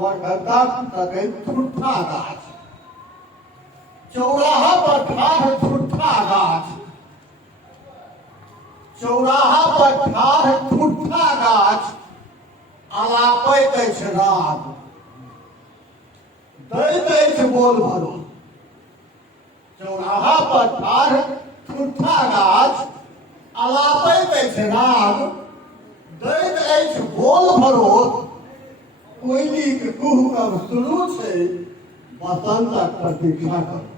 बरखत्ता तकै ठुठा गाछ, चौराहा पर ठाढ़ ठुठा गाछ, चौराहा पर ठाढ़ ठुठा गाछ, आलापैत अछि राग, दैत अछि बोल भरो। चौराहा पर ठाढ़ ठुठा गाछ, आलापैत अछि राग, दैत अछि बोल भरोस। कोयलीक कुहुकब शुरू छै, बसंतक प्रतीक्षा करू।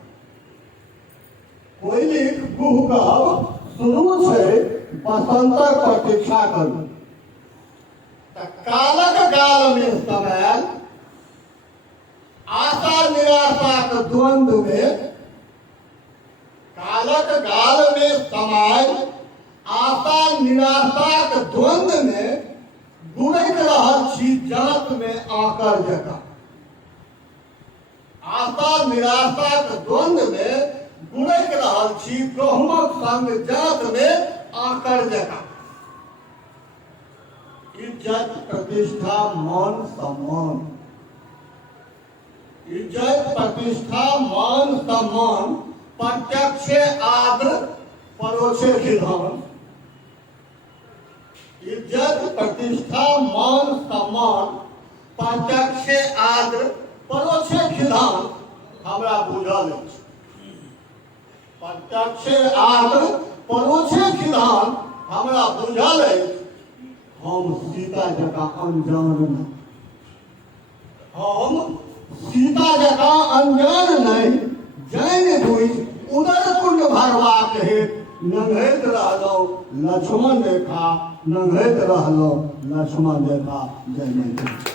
कोयलीक कुहुकब शुरू छै, बसंतक प्रतीक्षा करू। तऽ कालक गाल में समायल आशा निराशाक द्वंद्व में, कालक गाल में समायल आशा निराशाक द्वंद्व में गुड़ैत रहल छी जात में आकर जकाँ। आशा निराशाक द्वंद्व में गुड़ैत रहल छी गहुमक संग जात में आकर जकाँ। इज्जत प्रतिष्ठा मान सम्मान, इज्जत प्रतिष्ठा मान सम्मान, प्रत्यक्षे आदर परोक्षे खिधान। इज्जत प्रतिष्ठा मान सम्मान, प्रत्यक्षे आदर परोक्षे खिधान हमरा बुझल अछि। प्रत्यक्षे आदर परोक्षे खिधान हमरा बुझल अछि। हम सीता जकाँ अनजान नहीं, हम सीता जकाँ अनजान नहीं, जानि बुझि उदर कुंड भरबाक हेतु नंघैत रहलहुँ लक्ष्मण रेखा, नंघैत रहलहुँ लक्ष्मण रेखा। जय मैथिली।